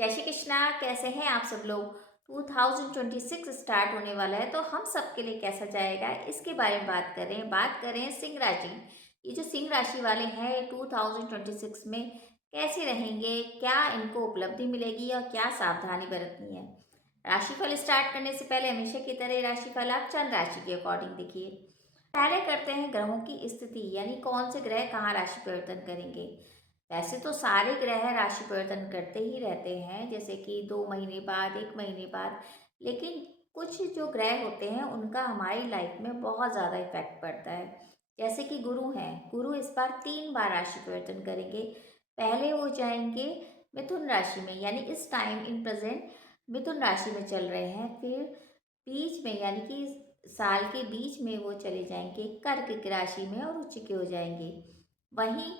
जय श्री कृष्णा। कैसे हैं आप सब लोग। 2026 स्टार्ट होने वाला है तो हम सब के लिए कैसा जाएगा इसके बारे में बात करें सिंह राशि। ये जो सिंह राशि वाले हैं 2026 में कैसे रहेंगे, क्या इनको उपलब्धि मिलेगी और क्या सावधानी बरतनी है। राशिफल स्टार्ट करने से पहले हमेशा की तरह राशिफल आप चंद्र राशि के अकॉर्डिंग देखिए। पहले करते हैं ग्रहों की स्थिति, यानी कौन से ग्रह कहाँ राशि परिवर्तन करेंगे। वैसे तो सारे ग्रह राशि परिवर्तन करते ही रहते हैं, जैसे कि 2 महीने बाद, 1 महीने बाद, लेकिन कुछ जो ग्रह होते हैं उनका हमारी लाइफ में बहुत ज़्यादा इफेक्ट पड़ता है। जैसे कि गुरु हैं, गुरु इस बार 3 बार राशि परिवर्तन करेंगे। पहले वो जाएंगे मिथुन राशि में, यानी इस टाइम इन प्रेजेंट मिथुन राशि में चल रहे हैं। फिर बीच में, यानी कि साल के बीच में वो चले जाएंगे कर्क की राशि में और उच्च के हो जाएंगे। वहीं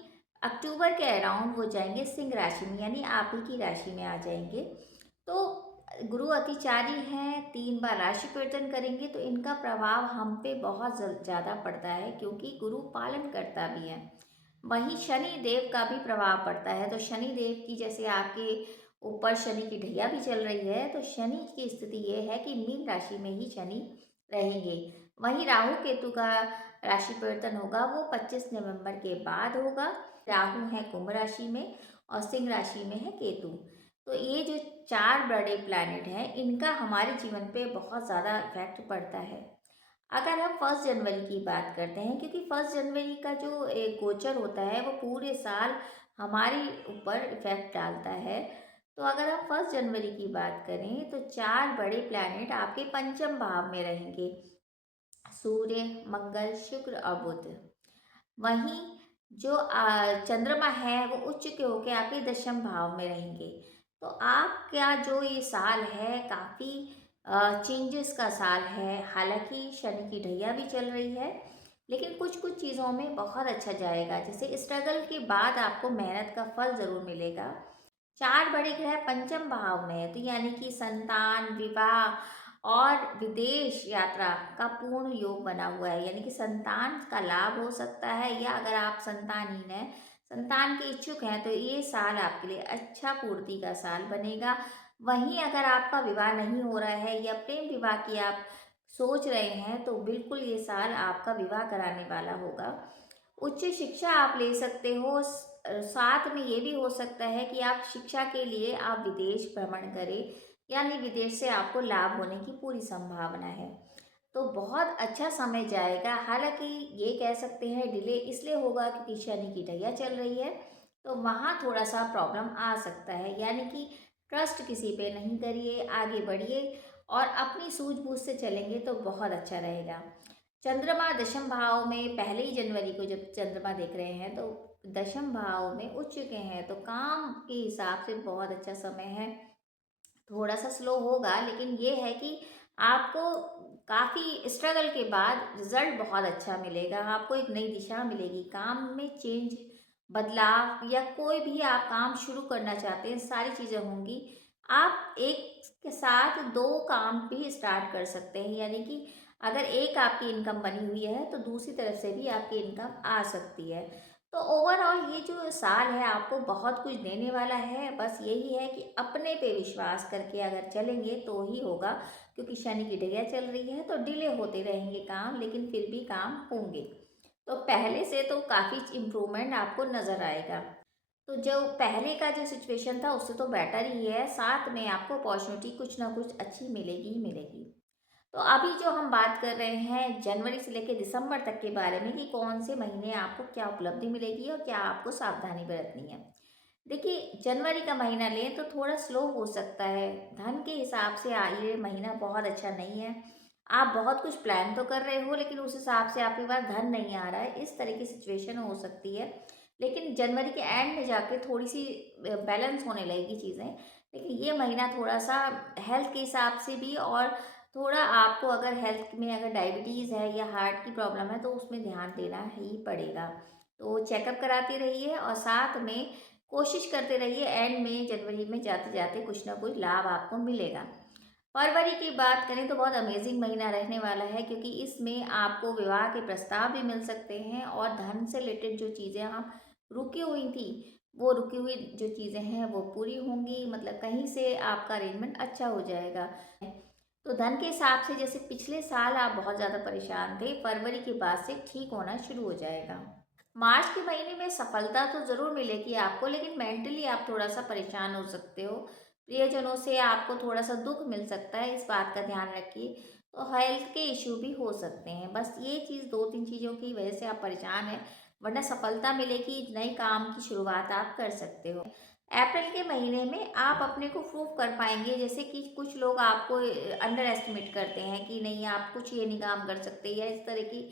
अक्टूबर के अराउंड वो जाएंगे सिंह राशि में, यानी आप ही की राशि में आ जाएंगे। तो गुरु अतिचारी हैं, 3 बार राशि परिवर्तन करेंगे तो इनका प्रभाव हम पे बहुत ज़्यादा पड़ता है, क्योंकि गुरु पालन करता भी है। वहीं शनि देव का भी प्रभाव पड़ता है। तो शनि देव की, जैसे आपके ऊपर शनि की ढैया भी चल रही है, तो शनि की स्थिति ये है कि मीन राशि में ही शनि रहेंगे। वहीं राहु केतु का राशि परिवर्तन होगा, वो 25 नवंबर के बाद होगा। राहु है कुंभ राशि में और सिंह राशि में है केतु। तो ये जो 4 बड़े प्लैनेट हैं, इनका हमारे जीवन पे बहुत ज़्यादा इफेक्ट पड़ता है। अगर हम 1 जनवरी की बात करते हैं, क्योंकि 1 जनवरी का जो एक गोचर होता है वो पूरे साल हमारे ऊपर इफेक्ट डालता है। तो अगर हम 1 जनवरी की बात करें तो 4 बड़े प्लैनेट आपके पंचम भाव में रहेंगे, सूर्य, मंगल, शुक्र और बुध। वहीं जो चंद्रमा है वो उच्च के होके आपके दशम भाव में रहेंगे। तो आपका जो ये साल है काफ़ी चेंजेस का साल है। हालांकि शनि की ढैया भी चल रही है, लेकिन कुछ कुछ चीज़ों में बहुत अच्छा जाएगा। जैसे स्ट्रगल के बाद आपको मेहनत का फल ज़रूर मिलेगा। 4 बड़े ग्रह पंचम भाव में है, तो यानी कि संतान, विवाह और विदेश यात्रा का पूर्ण योग बना हुआ है। यानी कि संतान का लाभ हो सकता है, या अगर आप संतानहीन हैं, संतान के इच्छुक हैं, तो ये साल आपके लिए अच्छा पूर्ति का साल बनेगा। वहीं अगर आपका विवाह नहीं हो रहा है या प्रेम विवाह की आप सोच रहे हैं, तो बिल्कुल ये साल आपका विवाह कराने वाला होगा। उच्च शिक्षा आप ले सकते हो। साथ में ये भी हो सकता है कि आप शिक्षा के लिए आप विदेश भ्रमण करें, यानी विदेश से आपको लाभ होने की पूरी संभावना है। तो बहुत अच्छा समय जाएगा। हालांकि ये कह सकते हैं डिले इसलिए होगा क्योंकि शनि की ढैया चल रही है, तो वहाँ थोड़ा सा प्रॉब्लम आ सकता है। यानी कि ट्रस्ट किसी पे नहीं करिए, आगे बढ़िए और अपनी सूझबूझ से चलेंगे तो बहुत अच्छा रहेगा। चंद्रमा दशम भाव में, पहले ही जनवरी को जब चंद्रमा देख रहे हैं तो दशम भाव में उच्च के हैं, तो काम के हिसाब से बहुत अच्छा समय है। थोड़ा सा स्लो होगा, लेकिन ये है कि आपको काफ़ी स्ट्रगल के बाद रिजल्ट बहुत अच्छा मिलेगा। आपको एक नई दिशा मिलेगी, काम में चेंज, बदलाव, या कोई भी आप काम शुरू करना चाहते हैं, सारी चीज़ें होंगी। आप एक के साथ 2 काम भी स्टार्ट कर सकते हैं, यानी कि अगर एक आपकी इनकम बनी हुई है तो दूसरी तरफ से भी आपकी इनकम आ सकती है। तो ओवरऑल ये जो साल है आपको बहुत कुछ देने वाला है। बस यही है कि अपने पे विश्वास करके अगर चलेंगे तो ही होगा, क्योंकि शनि की ढैया चल रही है तो डिले होते रहेंगे काम, लेकिन फिर भी काम होंगे। तो पहले से तो काफ़ी इम्प्रूवमेंट आपको नज़र आएगा। तो जो पहले का जो सिचुएशन था उससे तो बेटर ही है, साथ में आपको अपॉर्चुनिटी कुछ ना कुछ अच्छी मिलेगी ही मिलेगी। तो अभी जो हम बात कर रहे हैं जनवरी से लेकर दिसंबर तक के बारे में, कि कौन से महीने आपको क्या उपलब्धि मिलेगी और क्या आपको सावधानी बरतनी है। देखिए, जनवरी का महीना लें तो थोड़ा स्लो हो सकता है। धन के हिसाब से ये महीना बहुत अच्छा नहीं है। आप बहुत कुछ प्लान तो कर रहे हो, लेकिन उस हिसाब से आपके पास धन नहीं आ रहा है, इस तरह की सिचुएशन हो सकती है। लेकिन जनवरी के एंड में जाके थोड़ी सी बैलेंस होने लगेगी चीज़ें। लेकिन ये महीना थोड़ा सा हेल्थ के हिसाब से भी, और थोड़ा आपको अगर हेल्थ में अगर डायबिटीज़ है या हार्ट की प्रॉब्लम है तो उसमें ध्यान देना ही पड़ेगा। तो चेकअप कराते रहिए और साथ में कोशिश करते रहिए, एंड में जनवरी में जाते जाते कुछ ना कुछ लाभ आपको मिलेगा। फरवरी की बात करें तो बहुत अमेजिंग महीना रहने वाला है, क्योंकि इसमें आपको विवाह के प्रस्ताव भी मिल सकते हैं और धन से रिलेटेड जो चीज़ें आप रुकी हुई थी वो रुकी हुई जो चीज़ें हैं वो पूरी होंगी, मतलब कहीं से आपका अरेंजमेंट अच्छा हो जाएगा। तो धन के हिसाब से जैसे पिछले साल आप बहुत ज़्यादा परेशान थे, फरवरी के बाद से ठीक होना शुरू हो जाएगा। मार्च के महीने में सफलता तो ज़रूर मिलेगी आपको, लेकिन मेंटली आप थोड़ा-सा परेशान हो सकते हो। प्रियजनों से आपको थोड़ा-सा दुःख मिल सकता है, इस बात का ध्यान रखिए। तो हेल्थ के इश्यू भी हो सकते हैं। बस ये चीज़ 2-3 चीज़ों की वजह से आप परेशान हैं, वरना सफलता मिलेगी, नए काम की शुरुआत आप कर सकते हो। अप्रैल के महीने में आप अपने को प्रूव कर पाएँगे, जैसे कि कुछ लोग आपको अंडर एस्टिमेट करते हैं कि नहीं आप कुछ ये नहीं काम कर सकते या इस तरह की,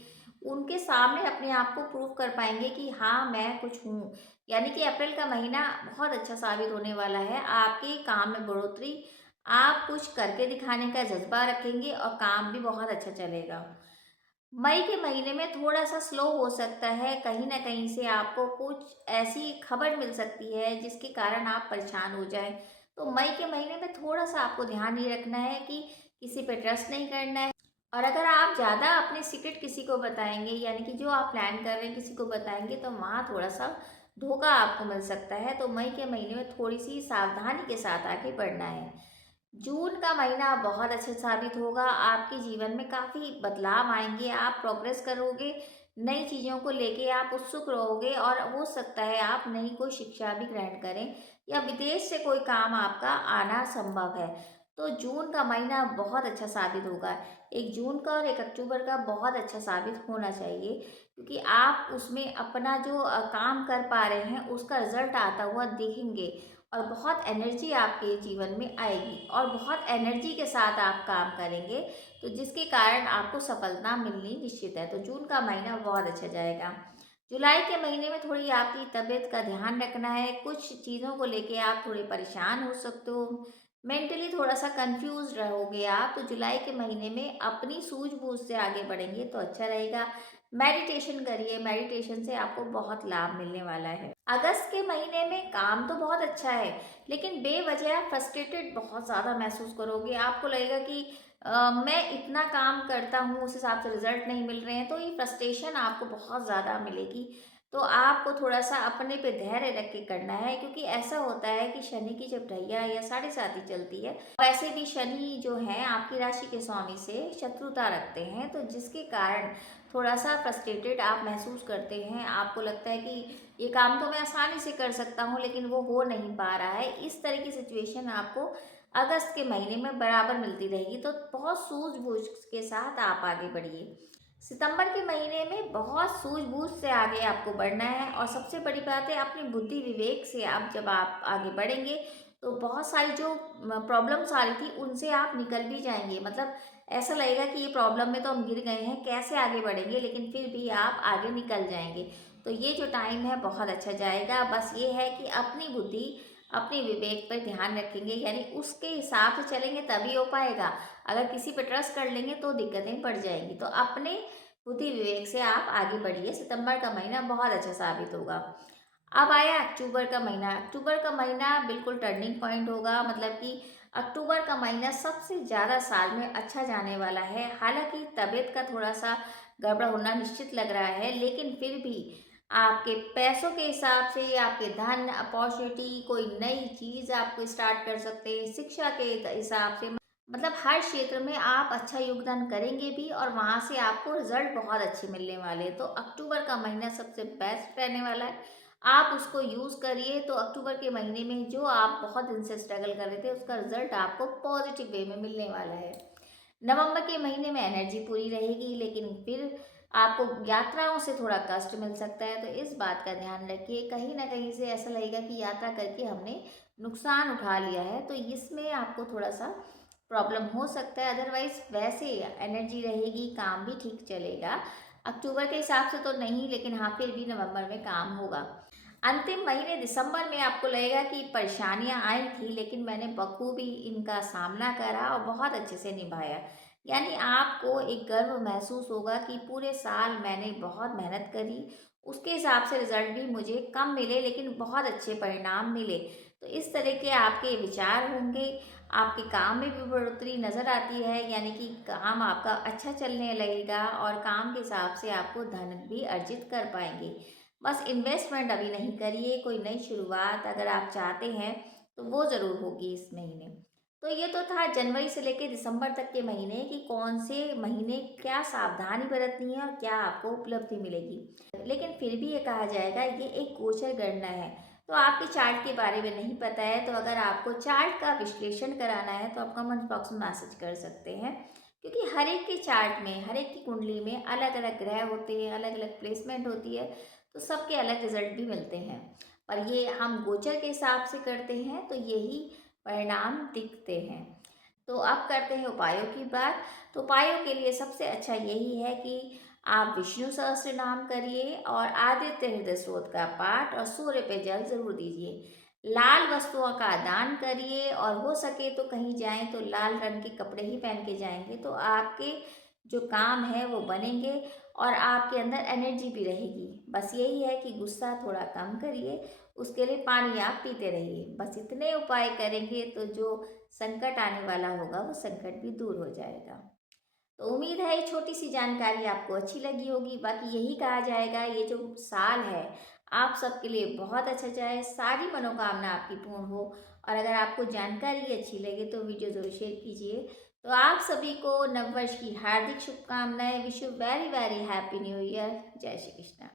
उनके सामने अपने आप को प्रूव कर पाएँगे कि हाँ, मैं कुछ हूँ। यानी कि अप्रैल का महीना बहुत अच्छा साबित होने वाला है। आपके काम में बढ़ोतरी, आप कुछ करके दिखाने का जज़्बा रखेंगे और काम भी बहुत अच्छा चलेगा। मई के महीने में थोड़ा-सा स्लो हो सकता है, कहीं न कहीं से आपको कुछ ऐसी खबर मिल सकती है जिसके कारण आप परेशान हो जाएँ। तो मई के महीने में थोड़ा-सा आपको ध्यान ये रखना है कि किसी पे ट्रस्ट नहीं करना है। और अगर आप ज़्यादा अपने सीक्रेट किसी को बताएँगे, यानी कि जो आप प्लान कर रहे हैं किसी को बताएँगे, तो वहाँ थोड़ा-सा धोखा आपको मिल सकता है। तो मई के महीने में थोड़ी-सी सावधानी के साथ आगे बढ़ना है। जून का महीना बहुत अच्छा साबित होगा, आपके जीवन में काफ़ी बदलाव आएँगे, आप प्रोग्रेस करोगे, नई चीज़ों को लेके आप उत्सुक रहोगे और हो सकता है आप नई कोई शिक्षा भी ग्रहण करें या विदेश से कोई काम आपका आना संभव है। तो जून का महीना बहुत अच्छा साबित होगा। 1 जून का और 1 अक्टूबर का बहुत अच्छा साबित होना चाहिए, क्योंकि आप उसमें अपना जो काम कर पा रहे हैं उसका रिज़ल्ट आता हुआ दिखेंगे और बहुत एनर्जी आपके जीवन में आएगी और बहुत एनर्जी के साथ आप काम करेंगे, तो जिसके कारण आपको सफलता मिलनी निश्चित है। तो जून का महीना बहुत अच्छा जाएगा। जुलाई के महीने में थोड़ी आपकी तबीयत का ध्यान रखना है, कुछ चीज़ों को लेके आप थोड़े परेशान हो सकते हो, मेंटली थोड़ा-सा कन्फ्यूज़ रहोगे आप। तो जुलाई के महीने में अपनी सूझबूझ से आगे बढ़ेंगे तो अच्छा रहेगा। मेडिटेशन करिए, मेडिटेशन से आपको बहुत लाभ मिलने वाला है। अगस्त के महीने में काम तो बहुत अच्छा है, लेकिन बेवजह फ्रस्ट्रेटेड बहुत ज़्यादा महसूस करोगे। आपको लगेगा कि मैं इतना काम करता हूँ, उस हिसाब से रिज़ल्ट नहीं मिल रहे हैं, तो ये फ्रस्ट्रेशन आपको बहुत ज़्यादा मिलेगी। तो आपको थोड़ा-सा अपने पे धैर्य रख के करना है, क्योंकि ऐसा होता है कि शनि की जब ढैया या साढ़े साती चलती है, वैसे भी शनि जो है आपकी राशि के स्वामी से शत्रुता रखते हैं, तो जिसके कारण थोड़ा-सा फ्रस्ट्रेटेड आप महसूस करते हैं। आपको लगता है कि ये काम तो मैं आसानी से कर सकता हूँ, लेकिन वो हो नहीं पा रहा है। इस तरह की सिचुएशन आपको अगस्त के महीने में बराबर मिलती रहेगी, तो बहुत सूझबूझ के साथ आप आगे बढ़िए। सितंबर के महीने में बहुत सूझबूझ से आगे आपको बढ़ना है और सबसे बड़ी बात है, अपनी बुद्धि विवेक से आप जब आप आगे बढ़ेंगे, तो बहुत सारी जो प्रॉब्लम्स आ रही थी उनसे आप निकल भी जाएँगे। मतलब ऐसा लगेगा कि ये प्रॉब्लम में तो हम गिर गए हैं, कैसे आगे बढ़ेंगे, लेकिन फिर भी आप आगे निकल जाएँगे। तो ये जो टाइम है बहुत अच्छा जाएगा। बस ये है कि अपनी बुद्धि, अपने विवेक पर ध्यान रखेंगे, यानी उसके हिसाब से चलेंगे तभी हो पाएगा। अगर किसी पे ट्रस्ट कर लेंगे तो दिक्कतें बढ़ जाएँगी। तो अपने बुद्धि विवेक से आप आगे बढ़िए, सितंबर का महीना बहुत अच्छा साबित होगा। अब आया अक्टूबर का महीना। अक्टूबर का महीना बिल्कुल टर्निंग पॉइंट होगा, मतलब कि अक्टूबर का महीना सबसे ज़्यादा साल में अच्छा जाने वाला है। हालाँकि तबीयत का थोड़ा-सा गड़बड़ होना निश्चित लग रहा है, लेकिन फिर भी आपके पैसों के हिसाब से, आपके धन, अपॉर्च्युनिटी, कोई नई चीज़ आपको स्टार्ट कर सकते हैं, शिक्षा के हिसाब से, मतलब हर क्षेत्र में आप अच्छा योगदान करेंगे भी और वहाँ से आपको रिजल्ट बहुत अच्छे मिलने वाले हैं। तो अक्टूबर का महीना सबसे बेस्ट रहने वाला है। आप उसको यूज़ करिए, तो अक्टूबर के महीने में जो आप बहुत दिन से स्ट्रगल कर रहे थे उसका रिजल्ट आपको पॉजिटिव वे में मिलने वाला है। नवंबर के महीने में एनर्जी पूरी रहेगी, लेकिन फिर आपको यात्राओं से थोड़ा कष्ट मिल सकता है, तो इस बात का ध्यान रखिए। कहीं न कहीं से ऐसा लगेगा कि यात्रा करके हमने नुकसान उठा लिया है, तो इसमें आपको थोड़ा-सा प्रॉब्लम हो सकता है। अदरवाइज़ वैसे एनर्जी रहेगी, काम भी ठीक चलेगा। अक्टूबर के हिसाब से तो नहीं, लेकिन हाँ, फिर भी नवंबर में काम होगा। अंतिम महीने दिसंबर में आपको लगेगा कि परेशानियाँ आई थी, लेकिन मैंने बखूबी इनका सामना करा और बहुत अच्छे से निभाया। यानी आपको एक गर्व महसूस होगा कि पूरे साल मैंने बहुत मेहनत करी, उसके हिसाब से रिज़ल्ट भी मुझे कम मिले, लेकिन बहुत अच्छे परिणाम मिले। तो इस तरह के आपके विचार होंगे, आपके काम में भी बढ़ोतरी नज़र आती है, यानी कि काम आपका अच्छा चलने लगेगा और काम के हिसाब से आपको धन भी अर्जित कर पाएँगे। बस इन्वेस्टमेंट अभी नहीं करिए, कोई नई शुरुआत अगर आप चाहते हैं तो वो ज़रूर होगी इस महीने। तो ये तो था जनवरी से लेकर दिसंबर तक के महीने कि कौन से महीने क्या सावधानी बरतनी है और क्या आपको उपलब्धि मिलेगी। लेकिन फिर भी ये कहा जाएगा ये एक गोचर गणना है, तो आपके चार्ट के बारे में नहीं पता है, तो अगर आपको चार्ट का विश्लेषण कराना है तो आप कमेंट बॉक्स में मैसेज कर सकते हैं, क्योंकि हर एक के चार्ट में, हर एक की कुंडली में अलग अलग ग्रह होते हैं, अलग अलग प्लेसमेंट होती है, तो सबके अलग रिजल्ट भी मिलते हैं। पर ये हम गोचर के हिसाब से करते हैं तो यही परिणाम दिखते हैं। तो अब करते हैं उपायों की बात। तो उपायों के लिए सबसे अच्छा यही है कि आप विष्णु सहस्त्र नाम करिए और आदित्य हृदय स्रोत का पाठ और सूर्य पे जल जरूर दीजिए। लाल वस्तुओं का दान करिए और हो सके तो कहीं जाएं तो लाल रंग के कपड़े ही पहन के जाएंगे, तो आपके जो काम है वो बनेंगे और आपके अंदर एनर्जी भी रहेगी। बस यही है कि गुस्सा थोड़ा कम करिए, उसके लिए पानी आप पीते रहिए। बस इतने उपाय करेंगे तो जो संकट आने वाला होगा वो संकट भी दूर हो जाएगा। तो उम्मीद है ये छोटी सी जानकारी आपको अच्छी लगी होगी। बाकी यही कहा जाएगा ये जो साल है आप सबके लिए बहुत अच्छा जाए, सारी मनोकामना आपकी पूर्ण हो। और अगर आपको जानकारी अच्छी लगे तो वीडियो ज़रूर शेयर कीजिए। तो आप सभी को नववर्ष की हार्दिक शुभकामनाएं। Wish you very very happy new year. जय श्री कृष्ण।